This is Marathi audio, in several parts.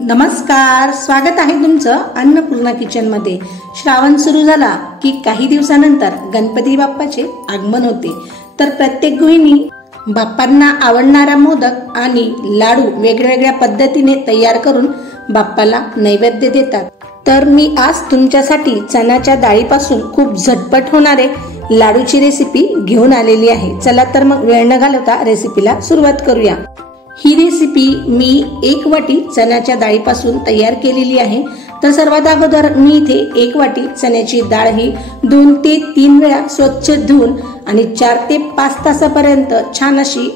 नमस्कार, स्वागत आहे तुमचं अन्नपूर्णा किचन मध्ये। श्रावण सुरू झाला की काही दिवसानंतर गणपती बाप्पाचे आगमन होते। तर प्रत्येक गृहिणी बाप्पांना आवडणारा मोदक आणि लाडू वेगवेगळ्या पद्धतीने तयार करून बाप्पाला नैवेद्य देतात। तर मी आज तुमच्यासाठी चण्याच्या डाळीपासून खूप झटपट होणारे लाडूची रेसिपी घेऊन आलेली आहे। चला तर मग वेळ न घालवता रेसिपीला सुरुवात करूया। ही रेसिपी मी 1 वाटी चण्याच्या डाळीपासून तयार केलेली आहे। तर सर्वात अगोदर मी इथे 1 वाटी चण्याची डाळ ही 2 ते 3 वेळा स्वच्छ धुवून आणि 4 ते 5 तासापर्यंत छान अशी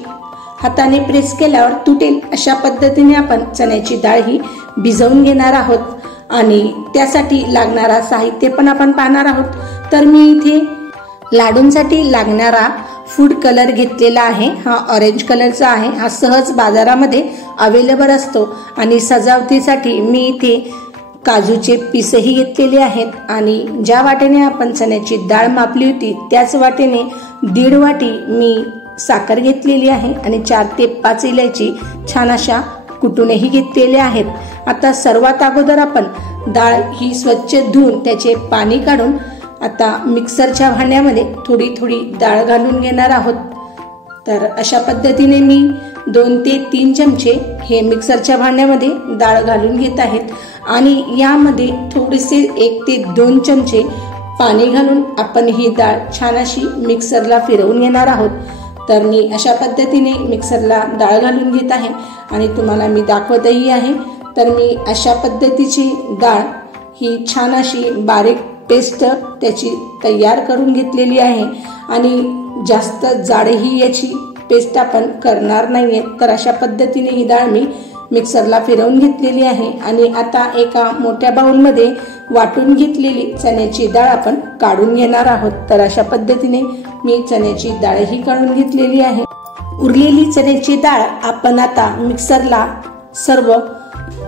हाताने प्रेस केल्यावर तुटेल अशा पद्धतीने आपण चण्याची डाळ ही भिजवून घेणार आहोत। आणि त्यासाठी लागणारा साहित्य पण आपण पाहणार आहोत। तर मी इथे लाडूंसाठी लागणारा फूड कलर घेतलेला आहे। हा ऑरेंज कलरचा आहे। हा सहज बाजारामध्ये अवेलेबल असतो। आणि सजावटीसाठी मी इथे काजूचे पीसही घेतलेले आहेत। आणि ज्या वाटेने आपण चण्याची डाळ मापली होती त्याच वाटेने 1.5 वाटी मी साखर घेतलेली आहे आणि 4 ते 5 इलायची छान अशा कुटूनही घेतलेले आहेत। आता सर्वात अगोदर आपण डाळ ही स्वच्छ धुवून त्याचे पाणी काढून आता मिक्सरच्या भांड्यामध्ये थोडी थोडी डाळ घालून घेणार आहोत। तर अशा पद्धतीने मी 2 ते 3 चमचे हे मिक्सरच्या भांड्यामध्ये डाळ घालून घेत आहेत। आणि यामध्ये थोडेसे 1 ते 2 चमचे पाणी घालून आपण ही डाळ छान अशी मिक्सरला फिरवून घेणार आहोत। तर मी अशा पद्धतीने मिक्सरला डाळ घालून घेत आहे आणि तुम्हाला मी दाखवतही आहे। तर मी अशा पद्धतीची डाळ ही छान अशी बारीक पेस्ट त्याची तयार करून घेतलेली आहे। आणि जास्त जाडही याची पेस्ट आपण करणार नाहीये। तर अशा पद्धतीने ही डाळ मी मिक्सरला फिरवून घेतलेली आहे। आणि आता एका मोठ्या बाउलमध्ये वाटून घेतलेली चण्याची डाळ आपण काढून घेणार आहोत। तर अशा पद्धतीने मी चण्याची डाळही काढून घेतलेली आहे। उरलेली चण्याची डाळ आपण आता मिक्सरला सर्व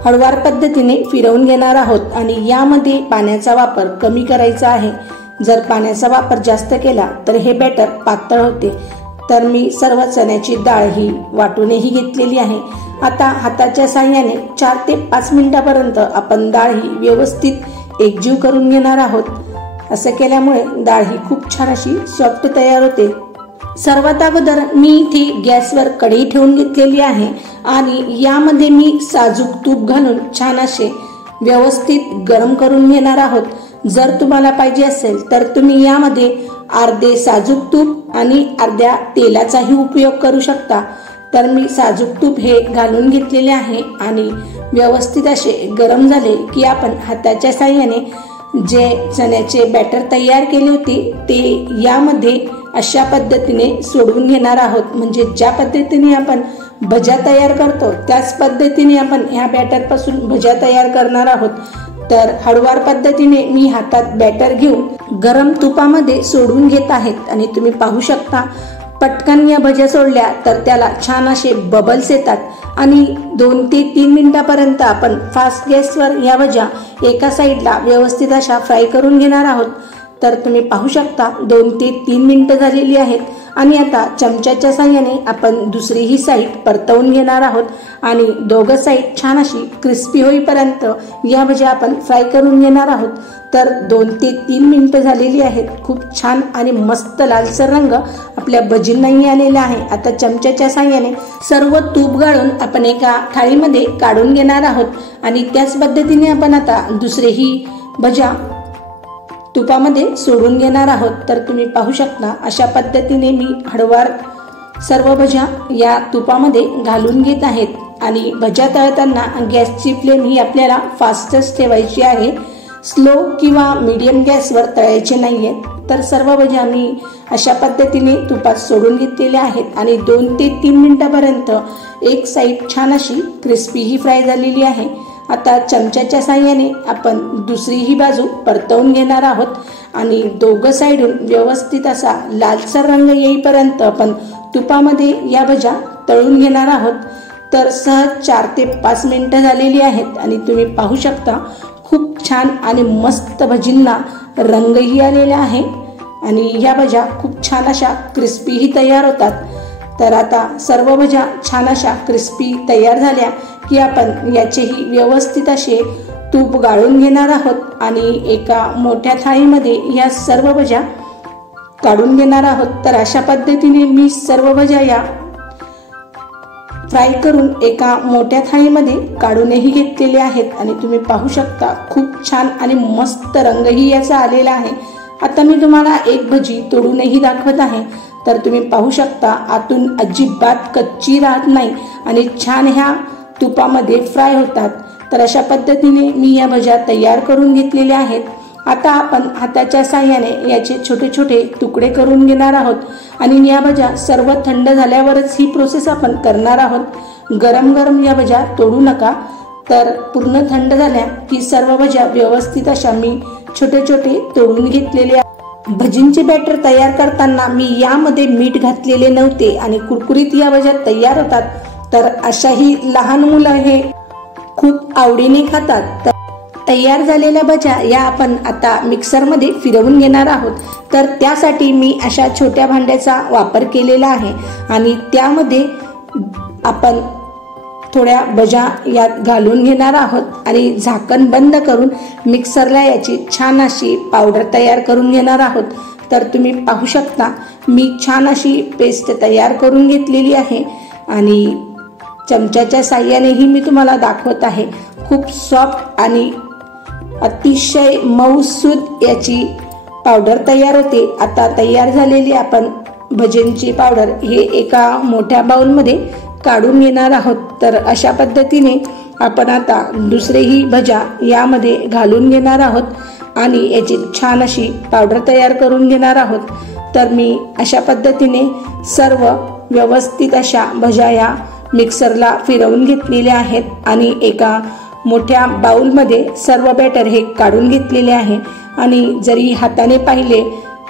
हळूवार पद्धतीने फिरवून घेणार आहोत। आणि यामध्ये पाण्याचा वापर कमी करायचा आहे। जर पाण्याचा वापर जास्त केला तर हे बॅटर पातळ होते। तर मी सर्व चण्याची डाळ ही वाटूनही घेतलेली आहे। आता हाताच्या साहाय्याने 4 ते 5 मिनिटापर्यंत आपण डाळ ही व्यवस्थित एकजीव करून घेणार आहोत। असं केल्यामुळे डाळ ही खूप छान अशी सॉफ्ट तयार होते। सर्वात अगोदर मी इथे गॅसवर कढई ठेवून घेतलेली आहे आणि यामध्ये मी साजूक तूप घालून छान असे व्यवस्थित गरम करून घेणार आहोत। जर तुम्हाला पाहिजे असेल तर तुम्ही यामध्ये अर्धे साजूक तूप आणि अर्ध्या तेलाचाही उपयोग करू शकता। तर मी साजूक तूप हे घालून घेतलेले आहे आणि व्यवस्थित असे गरम झाले की आपण हाताच्या साहाय्याने जे चण्याचे बॅटर तयार केले होते ते यामध्ये अशा पद्धतीने सोडवून घेणार आहोत। म्हणजे ज्या पद्धतीने आपण भज्या तयार करतो त्याच पद्धतीने आपण ह्या बॅटर पासून भज्या तयार करणार आहोत। तर हळूवार पद्धतीने मी हातात बॅटर घेऊन गरम तुपामध्ये सोडून घेत आहेत। आणि तुम्ही पाहू शकता पटकन या भज्या सोडल्या तर त्याला छान असे बबल्स येतात। आणि 2 ते 3 मिनिटापर्यंत आपण फास्ट गॅसवर या भज्या एका साईडला व्यवस्थित अशा फ्राय करून घेणार आहोत। तर तुम्ही पाहू शकता 2 ते 3 मिनिटं झालेली आहेत। आणि आता चमच्याच्या साहाय्याने आपण दुसरीही साईड परतवून घेणार आहोत। आणि दोघं साईड छान अशी क्रिस्पी होईपर्यंत या भज्या आपण फ्राय करून घेणार आहोत। तर 2 ते 3 मिनिटं झालेली आहेत। खूप छान आणि मस्त लालसर रंग आपल्या भजींनाही आलेला आहे। आता चमच्याच्या साहाय्याने सर्व तूप गाळून आपण एका थाळीमध्ये काढून घेणार आहोत। आणि त्याच पद्धतीने आपण आता दुसरेही भज्या तुपामध्ये सोडून घेणार आहोत। तर तुम्ही पाहू शकता अशा पद्धतीने मी हळूवार सर्व भज्या या तुपामध्ये घालून घेत आहेत। आणि भज्या तळताना गॅसची फ्लेम ही आपल्याला फास्टच ठेवायची आहे। स्लो किंवा मीडियम गॅसवर तळायचे नाहीये। तर सर्व भज्या मी अशा पद्धतीने तुपात सोडून घेतलेल्या आहेत। आणि 2 ते 3 मिनिटापर्यंत एक साईड छान अशी क्रिस्पी फ्राय झालेली आहे। आता चमच्याच्या साहाय्याने आपण दुसरीही बाजू परतवून घेणार आहोत। आणि दोघं साईडून व्यवस्थित असा लालसर रंग येईपर्यंत आपण तुपामध्ये या भज्या तळून घेणार आहोत। तर सहज 4 ते 5 मिनिटं झालेली आहेत। आणि तुम्ही पाहू शकता खूप छान आणि मस्त भजींना रंगही आलेला आहे। आणि या भज्या खूप छान अशा क्रिस्पीही तयार होतात। तर आता सर्व भज्या छान अशा क्रिस्पी तयार झाल्या की आपण याचेही व्यवस्थित असे तूप गाळून घेणार आहोत आणि एका मोठ्या थाळीमध्ये या सर्व भज्या काढून घेणार आहोत। तर अशा पद्धतीने मी सर्व भज्या या फ्राय करून एका मोठ्या थाळीमध्ये काढूनही घेतलेले आहेत आणि तुम्ही पाहू शकता खूप छान आणि मस्त रंगही याचा आलेला आहे। आता मी तुम्हाला एक भजी तोडूनही दाखवत आहे, तर तुम्ही पाहू शकता आतून अजिबात कच्ची राहत नाही आणि छान ह्या तुपामध्ये फ्राय होतात। तर अशा पद्धतीने मी या भज्या तयार करून घेतलेल्या आहेत। आता आपण हाताच्या साहाय्याने याचे छोटे छोटे तुकडे करून घेणार आहोत आणि या भज्या सर्व थंड झाल्यावरच ही प्रोसेस आपण करणार आहोत। गरम गरम या भज्या तोडू नका। तर पूर्ण थंड झाल्या की सर्व भज्या व्यवस्थित अशा मी छोटे छोटे तोडून घेतलेले आहेत। भजींचे बॅटर तयार करताना मी यामध्ये मीठ घातलेले नव्हते आणि कुरकुरीत या भज्या तयार होतात। तर अशाही लहान मुलं हे खूप आवडीने खातात। तयार झालेल्या भज्या या आपण आता मिक्सरमध्ये फिरवून घेणार आहोत। तर त्यासाठी मी अशा छोट्या भांड्याचा वापर केलेला आहे आणि त्यामध्ये आपण थोड्या भज्या यात घालून घेणार आहोत आणि झाकण बंद करून मिक्सरला याची छान अशी पावडर तयार करून घेणार आहोत। तर तुम्ही पाहू शकता मी छान अशी पेस्ट तयार करून घेतलेली आहे आणि चमच्याच्या साहाय्यानेही मी तुम्हाला दाखवत आहे। खूप सॉफ्ट आणि अतिशय मऊसूद याची पावडर तयार होते। आता तयार झालेली आपण भजींची पावडर हे एका मोठ्या बाउलमध्ये काढून घेणार आहोत। तर अशा पद्धतीने आपण आता दुसरेही भज्या यामध्ये घालून घेणार आहोत आणि याची छान अशी पावडर तयार करून घेणार आहोत। तर मी अशा पद्धतीने सर्व व्यवस्थित अशा भज्या या मिक्सरला फिरवून घेतलेल्या आहेत आणि एका मोठ्या बाउलमध्ये सर्व बॅटर हे काढून घेतलेले आहे आणि जरी हाताने पाहिले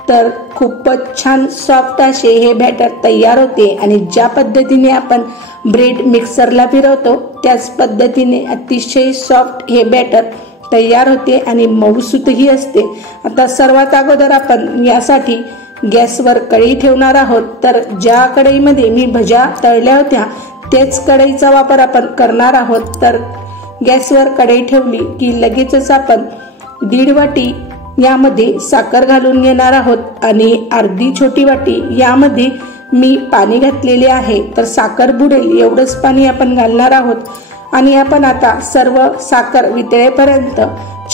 तर खूपच छान सॉफ्ट असे हे बॅटर तयार होते आणि ज्या पद्धतीने आपण ब्रेड मिक्सरला फिरवतो त्याच पद्धतीने अतिशय सॉफ्ट हे बॅटर तयार होते आणि मऊसूतही असते। आता सर्वात अगोदर आपण यासाठी गॅसवर कढई ठेवणार आहोत। तर ज्या कढईमध्ये मी भज्या तळल्या होत्या तेच कढईचा वापर आपण करणार आहोत। तर गॅसवर कढई ठेवली की लगेचच आपण 1.5 वाटी यामध्ये साखर घालून घेणार आहोत आणि अर्धी छोटी वाटी यामध्ये मी पाणी घातलेले आहे। तर साखर बुडेल एवढंच पाणी आपण घालणार आहोत आणि आपण आता सर्व साखर वितळेपर्यंत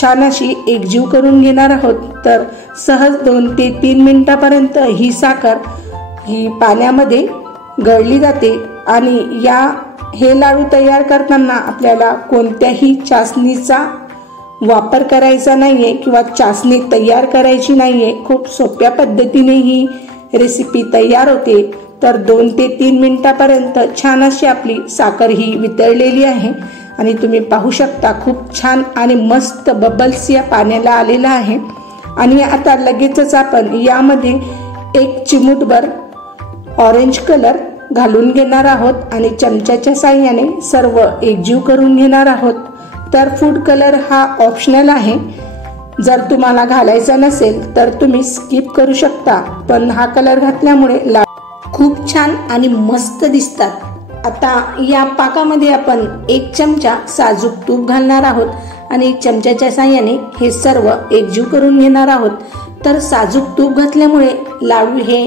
छान अशी एकजीव करून घेणार आहोत। तर सहज 2 ते 3 मिनिटापर्यंत ही साखर ही पाण्यामध्ये गळली जाते आणि हे लाडू तयार करताना आपल्याला कोणत्याही चासणीचा वापर करायचा नाहीये किंवा चासणी तयार करायची नाहीये। खूप सोप्या पद्धतीने ही रेसिपी तयार होते। तर 2 ते 3 मिनिटापर्यंत छान अशी आपली साखर ही वितळलेली आहे आणि तुम्ही पाहू शकता खूप छान आणि मस्त बबल्स या पाण्याला आलेला आहे आणि आता लगेचच आपण यामध्ये 1 चिमूटभर ऑरेंज कलर घालून घेणार आहोत आणि चमच्याच्या साहाय्याने सर्व एकजीव करून घेणार आहोत। तर फूड कलर हा ऑप्शनल आहे, जर तुम्हाला घालायचा नसेल तर तुम्ही स्किप करू शकता, पण हा कलर घातल्यामुळे खूप छान आणि मस्त दिसतात। आता या पाकामध्ये आपण 1 चमचा साजूक तूप घालणार आहोत आणि चमच्याच्या साहाय्याने हे सर्व एकजीव करून घेणार आहोत। तर साजूक तूप घातल्यामुळे लाडू हे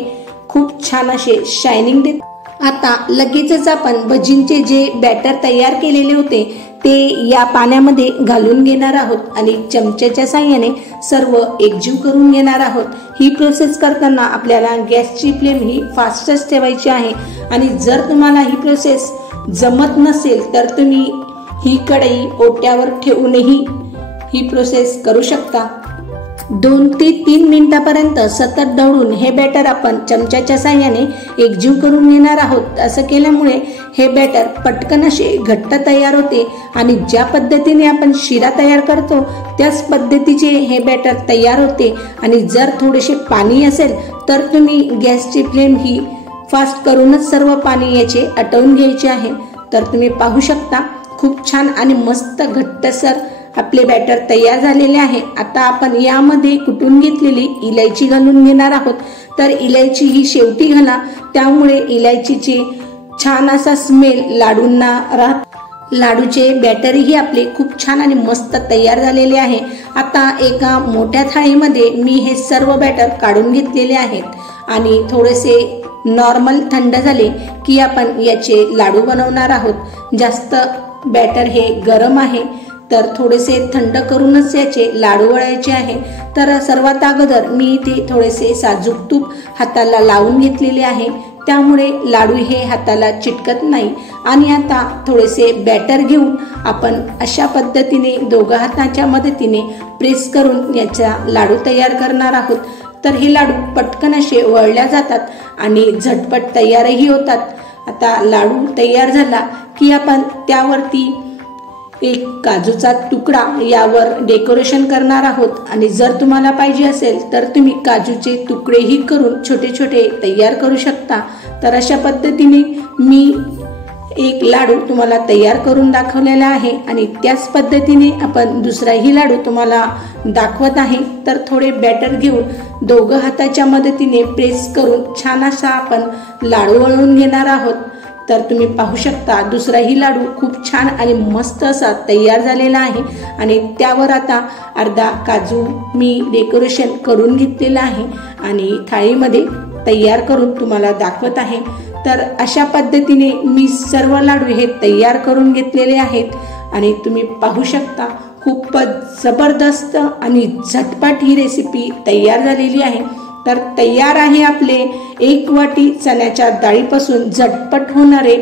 खूप छान असे शायनिंग देतात। आता लगेचच आपण भजींचे जे बॅटर तयार केलेले होते ते या पाण्यामध्ये घालून घेणार आहोत आणि चमच्याच्या साहाय्याने सर्व एकजीव करून घेणार आहोत। ही प्रोसेस करताना आपल्याला गॅसची फ्लेम ही फास्टच ठेवायची आहे आणि जर तुम्हाला ही प्रोसेस जमत नसेल तर तुम्ही ही कढई ओट्यावर ठेवूनही ही प्रोसेस करू शकता। 2 ते 3 मिनिटापर्यंत सतत ढवळून हे बॅटर आपण चमच्याच्या साहाय्याने एकजीव करून घेणार आहोत। असं केल्यामुळे हे बॅटर पटकन असे घट्ट तयार होते आणि ज्या पद्धतीने आपण शिरा तयार करतो त्याच पद्धतीचे हे बॅटर तयार होते। आणि जर थोडेसे पाणी असेल तर तुम्ही गॅसची फ्लेम ही फास्ट करूनच सर्व पाणी याचे आटवून घ्यायचे आहे। तर तुम्ही पाहू शकता खूप छान आणि मस्त घट्टसर आपले बॅटर तयार झालेले आहे। आता आपण यामध्ये कुटून घेतलेली इलायची घालून घेणार आहोत। तर इलायची ही शेवटी घाला, त्यामुळे इलायचीची छान असा स्मेल लाडूंना राहत। लाडूचे बॅटरही आपले खूप छान आणि मस्त तयार झालेले आहे। आता एका मोठ्या थाळीमध्ये मी हे सर्व बॅटर काढून घेतलेले आहेत आणि थोडेसे नॉर्मल थंड झाले की आपण याचे लाडू बनवणार आहोत। जास्त बॅटर हे गरम आहे तर थोडेसे थंड करूनच याचे लाडू वळायचे आहे। तर सर्वात अगोदर मी इथे थोडेसे साजूक तूप हाताला लावून घेतलेले आहे, त्यामुळे लाडू हे हाताला चिटकत नाही। आणि आता थोडेसे बॅटर घेऊन आपण अशा पद्धतीने दोघा हाताच्या मदतीने प्रेस करून याचा लाडू तयार करणार आहोत। तर हे लाडू पटकन असे वळल्या जातात आणि झटपट तयारही होतात। आता लाडू तयार झाला की आपण त्यावरती एक काजूचा तुकडा यावर डेकोरेशन करणार आहोत आणि जर तुम्हाला पाहिजे असेल तर तुम्ही काजूचे तुकडेही करून छोटे छोटे तयार करू शकता। तर अशा पद्धतीने मी एक लाडू तुम्हाला तयार करून दाखवलेला आहे आणि त्याच पद्धतीने आपण दुसराही लाडू तुम्हाला दाखवत आहे। तर थोडे बॅटर घेऊन दोघं हाताच्या मदतीने प्रेस करून छान असा आपण लाडू वळवून घेणार आहोत। तर तुम्ही पाहू शकता दुसराही लाडू खूप छान आणि मस्त असा तयार झालेला आहे आणि त्यावर आता अर्धा काजू मी डेकोरेशन करून घेतलेला आहे आणि थाळीमध्ये तयार करून तुम्हाला दाखवत आहे। तर अशा पद्धतीने मी सर्व लाडू हे तयार करून घेतलेले आहेत आणि तुम्ही पाहू शकता खूपच जबरदस्त आणि झटपट ही रेसिपी तयार झालेली आहे। तर तयार आहे आपले 1 वाटी चण्याच्या डाळीपासून झटपट होणारे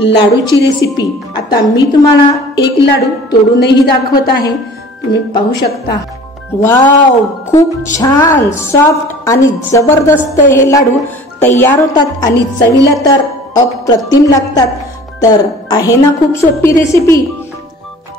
लाडूची रेसिपी। आता मी तुम्हाला एक लाडू तोडूनही दाखवत आहे, तुम्ही पाहू शकता। वाव, खूप छान सॉफ्ट आणि जबरदस्त हे लाडू तयार होतात आणि चवीला तर अप्रतिम लागतात। तर आहे ना खूप सोपी रेसिपी।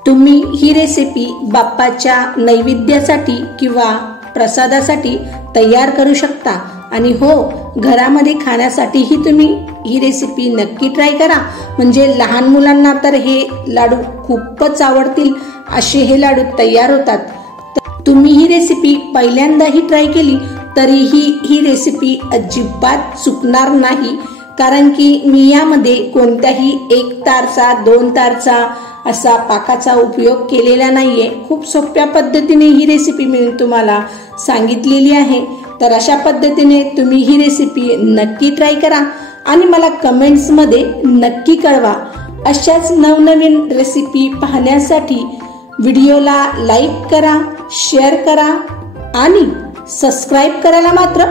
तुम्ही ही रेसिपी बाप्पाच्या नैवेद्यासाठी किंवा प्रसादासाठी तयार करू शकता आणि हो, घरामध्ये खाण्यासाठीही तुम्ही ही रेसिपी नक्की ट्राय करा। म्हणजे लहान मुलांना तर हे लाडू खूपच आवडतील असे हे लाडू तयार होतात। तुम्ही ही रेसिपी पहिल्यांदाही ट्राय केली तरीही ही रेसिपी अजिबात चुकणार नाही, कारण की मी यामध्ये कोणत्याही 1 तारचा 2 तारचा असा पाकाचा उपयोग केलेला नाहीये। खूप सोप्या पद्धतीने ही रेसिपी मी तुम्हाला सांगितलेली आहे। तर अशा पद्धतीने तुम्ही ही रेसिपी नक्की ट्राय करा आणि मला कमेंट्स मध्ये नक्की कळवा। अशाच नवनवीन रेसिपी पाहण्यासाठी व्हिडिओला लाईक करा, शेअर करा आणि सबस्क्राईब करायला मात्र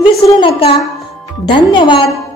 विसरू नका। धन्यवाद।